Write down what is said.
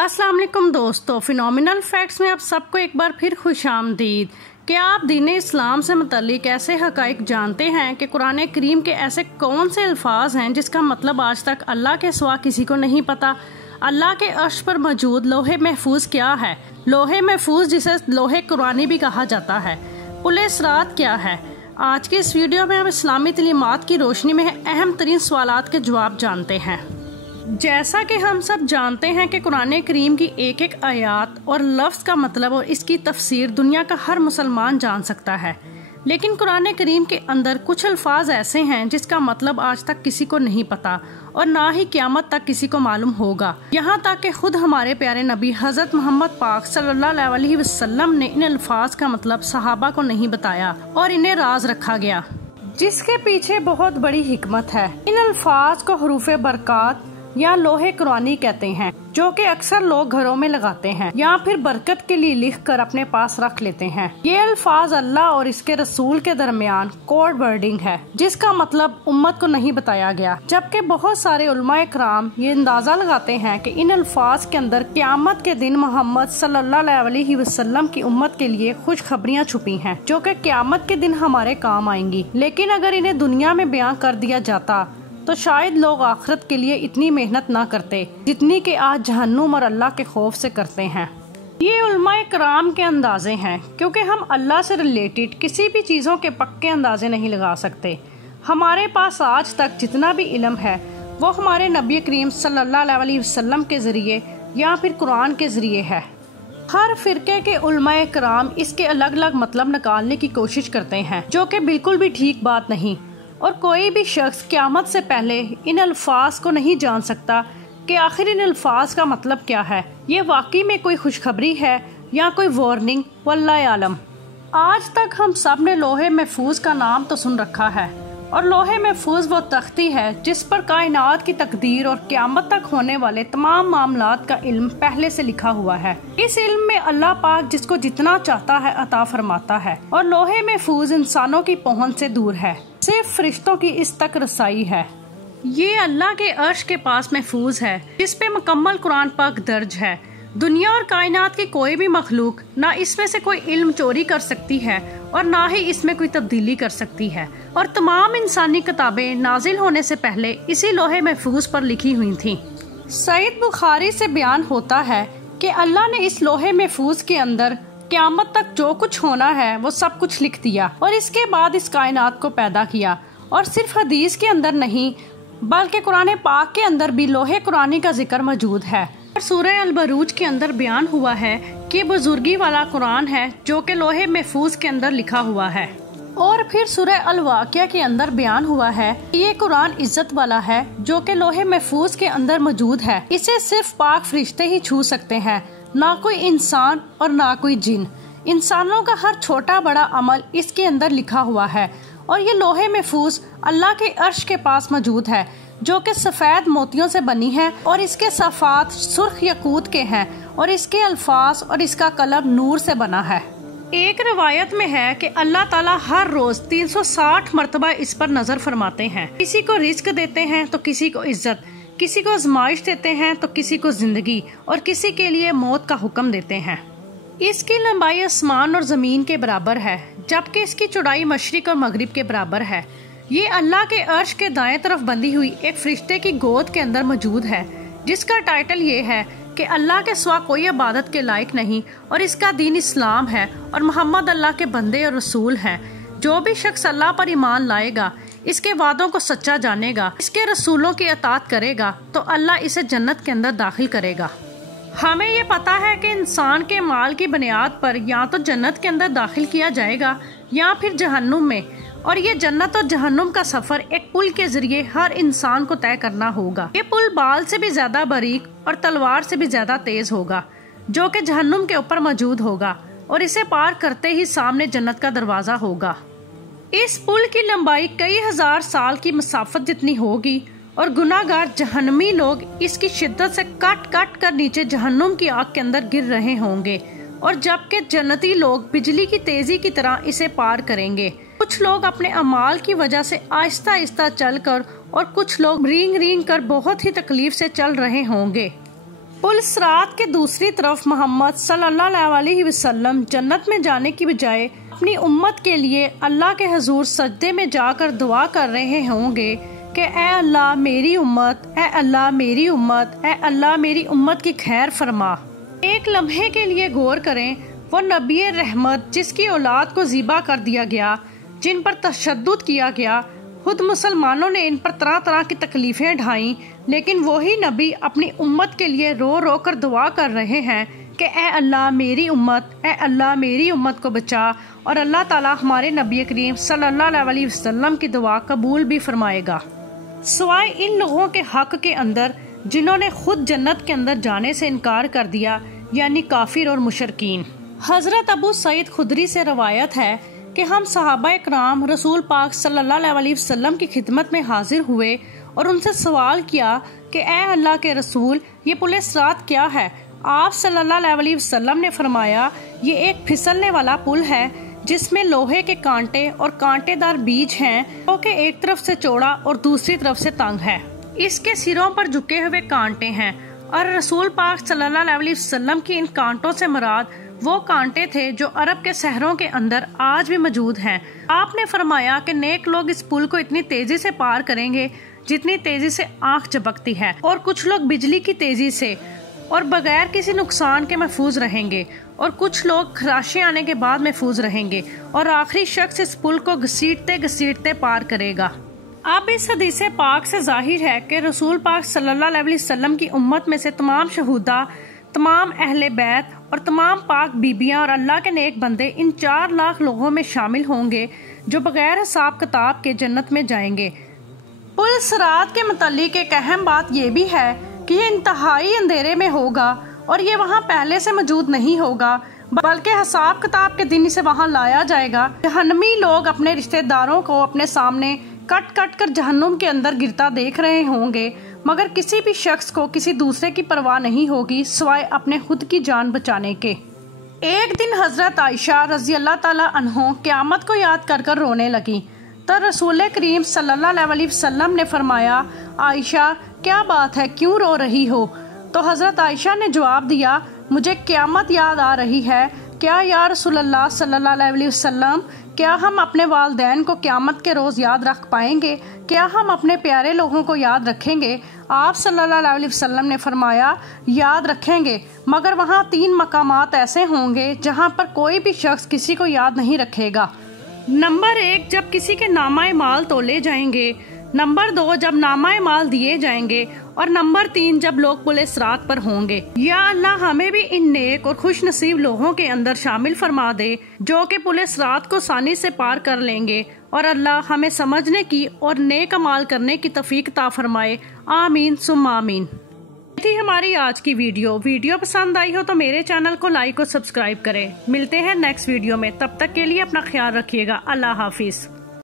अस्सलाम वालेकुम दोस्तों, फिनोमिनल फैक्ट्स में आप सबको एक बार फिर खुश आमदीद। क्या आप दीन इस्लाम से मुतल्लिक ऐसे हकाइक जानते हैं कि कुरान करीम के ऐसे कौन से अल्फाज हैं जिसका मतलब आज तक अल्लाह के सिवा किसी को नहीं पता? अल्लाह के अर्श पर मौजूद लोहे महफूज क्या है? लोहे महफूज जिसे लोहे कुरानी भी कहा जाता है, पुल सिरात क्या है? आज के इस वीडियो में हम इस्लामी तलीमात की रोशनी में अहम तरीन सवालात के जवाब जानते हैं। जैसा कि हम सब जानते हैं कि कुरान करीम की एक एक आयत और लफ्ज़ का मतलब और इसकी तफसीर दुनिया का हर मुसलमान जान सकता है, लेकिन कुरान करीम के अंदर कुछ अल्फाज ऐसे हैं जिसका मतलब आज तक किसी को नहीं पता और ना ही क़यामत तक किसी को मालूम होगा। यहाँ तक कि खुद हमारे प्यारे नबी हज़रत मोहम्मद पाक सल्लल्लाहु अलैहि वसल्लम ने इन अल्फाज का मतलब सहाबा को नहीं बताया और इन्हें राज रखा गया, जिसके पीछे बहुत बड़ी हिकमत है। इन अल्फाज को हरूफ बरकत या लोहे कुरानी कहते हैं, जो कि अक्सर लोग घरों में लगाते हैं या फिर बरकत के लिए लिख कर अपने पास रख लेते हैं। ये अल्फाज अल्लाह और इसके रसूल के दरमियान कोड वर्डिंग है, जिसका मतलब उम्मत को नहीं बताया गया, जबकि बहुत सारे उलमाए कराम ये अंदाजा लगाते हैं कि इन अल्फाज के अंदर क़यामत के दिन मोहम्मद सल्लल्लाहु अलैहि वसल्लम की उम्मत के लिए खुशखबरियाँ छुपी हैं, जो कि क़यामत के दिन हमारे काम आएंगी। लेकिन अगर इन्हें दुनिया में बयां कर दिया जाता तो शायद लोग आखिरत के लिए इतनी मेहनत ना करते जितनी कि आज जहन्नुम और अल्लाह के खौफ से करते हैं। ये उलमाए कराम के अंदाजे हैं, क्योंकि हम अल्लाह से रिलेटेड किसी भी चीज़ों के पक्के अंदाजे नहीं लगा सकते। हमारे पास आज तक जितना भी इल्म है वो हमारे नबी करीम सल्लल्लाहु अलैहि वसल्लम के ज़रिए या फिर कुरान के ज़रिए है। हर फिरके के उलमाए कराम इसके अलग अलग मतलब निकालने की कोशिश करते हैं, जो कि बिल्कुल भी ठीक बात नहीं। और कोई भी शख्स क़यामत से पहले इन अल्फाज को नहीं जान सकता कि आखिर इन अल्फाज का मतलब क्या है। ये वाकई में कोई खुशखबरी है या कोई वार्निंग, वल्लाह आलम। आज तक हम सब ने लोहे महफूज का नाम तो सुन रखा है, और लोहे महफूज वो तख्ती है जिस पर कायनात की तकदीर और क़यामत तक होने वाले तमाम मामलात का इल्म पहले से लिखा हुआ है। इस इल्म में अल्लाह पाक जिसको जितना चाहता है अता फरमाता है, और लोहे महफूज इंसानों की पहुंच से दूर है, सिर्फ फरिश्तों की इस तक रसाई है। ये अल्लाह के अर्श के पास महफूज है, जिस पे मुकम्मल कुरान पाक दर्ज है। दुनिया और कायनात की कोई भी मखलूक ना इसमें से कोई इल्म चोरी कर सकती है और ना ही इसमें कोई तब्दीली कर सकती है, और तमाम इंसानी किताबें नाजिल होने से पहले इसी लोहे महफूज पर लिखी हुई थीं। सईद बुखारी से बयान होता है कि अल्लाह ने इस लोहे महफूज के अंदर क़यामत तक जो कुछ होना है वो सब कुछ लिख दिया, और इसके बाद इस कायनात को पैदा किया। और सिर्फ हदीस के अंदर नहीं बल्कि कुरान पाक के अंदर भी लोहे कुरानी का जिक्र मौजूद है। और सूरह अल बरूज के अंदर बयान हुआ है कि बुजुर्गी वाला कुरान है जो कि लोहे महफूज के अंदर लिखा हुआ है। और फिर सूरह अल वाक़िया के अंदर बयान हुआ है कि ये कुरान इज्जत वाला है जो कि लोहे महफूज के अंदर मौजूद है। इसे सिर्फ पाक फरिश्ते ही छू सकते हैं, ना कोई इंसान और ना कोई जिन। इंसानों का हर छोटा बड़ा अमल इसके अंदर लिखा हुआ है, और ये लोहे महफूज अल्लाह के अर्श के पास मौजूद है, जो कि सफ़ेद मोतियों से बनी है, और इसके सफ़ात सुर्ख यकूत के हैं, और इसके अल्फाज और इसका कलम नूर से बना है। एक रिवायत में है कि अल्लाह ताला हर रोज 360 मरतबा इस पर नजर फरमाते हैं। किसी को रिस्क देते हैं तो किसी को इज्जत, किसी को आजमाइश देते हैं तो किसी को जिंदगी, और किसी के लिए मौत का हुक्म देते हैं। इसकी लंबाई आसमान और जमीन के बराबर है, जबकि इसकी चौड़ाई मशरिक और मगरिब के बराबर है। ये अल्लाह के अर्श के दाएं तरफ बंधी हुई एक फरिश्ते की गोद के अंदर मौजूद है, जिसका टाइटल ये है कि अल्लाह के सिवा कोई इबादत के लायक नहीं, और इसका दीन इस्लाम है, और मोहम्मद अल्लाह के बंदे और रसूल हैं। जो भी शख्स अल्लाह पर ईमान लाएगा, इसके वादों को सच्चा जानेगा, इसके रसूलों की अताअत करेगा, तो अल्लाह इसे जन्नत के अंदर दाखिल करेगा। हमें ये पता है कि इंसान के माल की बुनियाद पर या तो जन्नत के अंदर दाखिल किया जाएगा या फिर जहन्नुम में, और ये जन्नत और जहन्नुम का सफर एक पुल के जरिए हर इंसान को तय करना होगा। ये पुल बाल से भी ज्यादा बारीक और तलवार से भी ज्यादा तेज होगा, जो कि जहन्नुम के ऊपर मौजूद होगा, और इसे पार करते ही सामने जन्नत का दरवाजा होगा। इस पुल की लंबाई कई हजार साल की मसाफत जितनी होगी, और गुनाहगार जहन्नमी लोग इसकी शिद्दत से कट कट कर नीचे जहन्नुम की आग के अंदर गिर रहे होंगे, और जबकि जन्नती लोग बिजली की तेजी की तरह इसे पार करेंगे। कुछ लोग अपने अमाल की वजह से आहिस्ता आहिस्ता चलकर, और कुछ लोग रींग रींग कर बहुत ही तकलीफ से चल रहे होंगे। पुल सिरात के दूसरी तरफ मोहम्मद सल्लल्लाहु अलैहि वसल्लम जन्नत में जाने की बजाय अपनी उम्मत के लिए अल्लाह के हुजूर सजदे में जाकर दुआ कर रहे होंगे कि ए अल्लाह मेरी उम्मत, ए अल्लाह मेरी उम्मत, ए अल्लाह मेरी उम्मत की खैर फरमा। एक लम्हे के लिए गौर करें, वो नबी रहमत जिसकी औलाद को ज़िबा कर दिया गया, जिन पर तशद्दुद किया गया, खुद मुसलमानों ने इन पर तरह तरह की तकलीफ़ें ढाई, लेकिन वही नबी अपनी उम्मत के लिए रो रो कर दुआ कर रहे हैं कि ए अल्लाह मेरी उम्मत, ए अल्लाह मेरी उम्मत को बचा। और अल्लाह ताला हमारे नबी करीम सल्लल्लाहु अलैहि वसल्लम की दुआ कबूल भी फरमाएगा। सिवाय इन लोगों के हक के अंदर जिन्होंने खुद जन्नत के अंदर जाने से इनकार कर दिया, यानी काफिर और मुशरकीन। हजरत अबू सईद खुदरी से रवायत है कि हम सहाबा इकराम रसूल पाक सल्लल्लाहु अलैहि वसल्लम की खिदमत में हाजिर हुए और उनसे सवाल किया कि ए अल्लाह के रसूल, ये पुल सिरात क्या है? आप सल्लल्लाहु अलैहि वसल्लम ने फरमाया, ये एक फिसलने वाला पुल है जिसमें लोहे के कांटे और कांटेदार बीज हैं, जो कि एक तरफ से चौड़ा और दूसरी तरफ से तंग है। इसके सिरों पर झुके हुए कांटे हैं और रसूल पाक सल्लल्लाहु अलैहि वसल्लम की इन कांटों से मुराद वो कांटे थे जो अरब के शहरों के अंदर आज भी मौजूद हैं। आपने फरमाया कि नेक लोग इस पुल को इतनी तेजी से पार करेंगे जितनी तेजी से आंख झपकती है, और कुछ लोग बिजली की तेजी से और बगैर किसी नुकसान के महफूज रहेंगे, और कुछ लोग खराशे आने के बाद महफूज रहेंगे, और आखिरी शख्स इस पुल को घसीटते घसीटते पार करेगा। अब इस हदीस पाक से जाहिर है कि रसूल पाक सल्लल्लाहु अलैहि वसल्लम की उम्मत में से तमाम शहूदा, तमाम अहले बैत और तमाम पाक बीबियां और अल्लाह के नेक बंदे इन 4 लाख लोगों में शामिल होंगे जो बगैर हिसाब किताब के जन्नत में जाएंगे। पुल सिरात के मुतालिक एक अहम बात यह भी है कि ये इंतहाई अंधेरे में होगा और ये वहाँ पहले से मौजूद नहीं होगा, बल्कि हिसाब किताब के दिन इसे वहाँ लाया जाएगा। जहन्नमी लोग अपने रिश्तेदारों को अपने सामने कट कट कर जहन्नुम के अंदर गिरता देख रहे होंगे, मगर किसी भी शख्स को किसी दूसरे की परवाह नहीं होगी सिवाय अपने खुद की जान बचाने के। एक दिन हजरत आयशा रजी अल्लाह ताला अन्हो क़यामत को याद कर कर रोने लगी, तो रसूल करीम सल्लल्लाहु अलैहि वसल्लम ने फरमाया, आयशा क्या बात है, क्यों रो रही हो? तो हजरत आयशा ने जवाब दिया, मुझे क़यामत याद आ रही है। क्या या रसूलल्लाह सल्लल्लाहु अलैहि वसल्लम, क्या हम अपने वालिदैन को क़यामत के रोज़ याद रख पाएंगे? क्या हम अपने प्यारे लोगों को याद रखेंगे? आप सल्लल्लाहु अलैहि वसल्लम ने फरमाया, याद रखेंगे, मगर वहाँ 3 मकामात ऐसे होंगे जहाँ पर कोई भी शख्स किसी को याद नहीं रखेगा। नंबर 1, जब किसी के नामाए माल तोले जाएंगे। नंबर 2, जब नामाए माल दिए जाएंगे। और नंबर 3, जब लोग पुल सिरात पर होंगे। या अल्लाह हमें भी इन नेक और खुश नसीब लोगों के अंदर शामिल फरमा दे जो कि पुल सिरात को आसानी से पार कर लेंगे, और अल्लाह हमें समझने की और नेक अमाल करने की तौफीक अता फरमाए। आमीन सुम्मा आमीन। थी हमारी आज की वीडियो पसंद आई हो तो मेरे चैनल को लाइक और सब्सक्राइब करें। मिलते हैं नेक्स्ट वीडियो में, तब तक के लिए अपना ख्याल रखिएगा। अल्लाह हाफिज।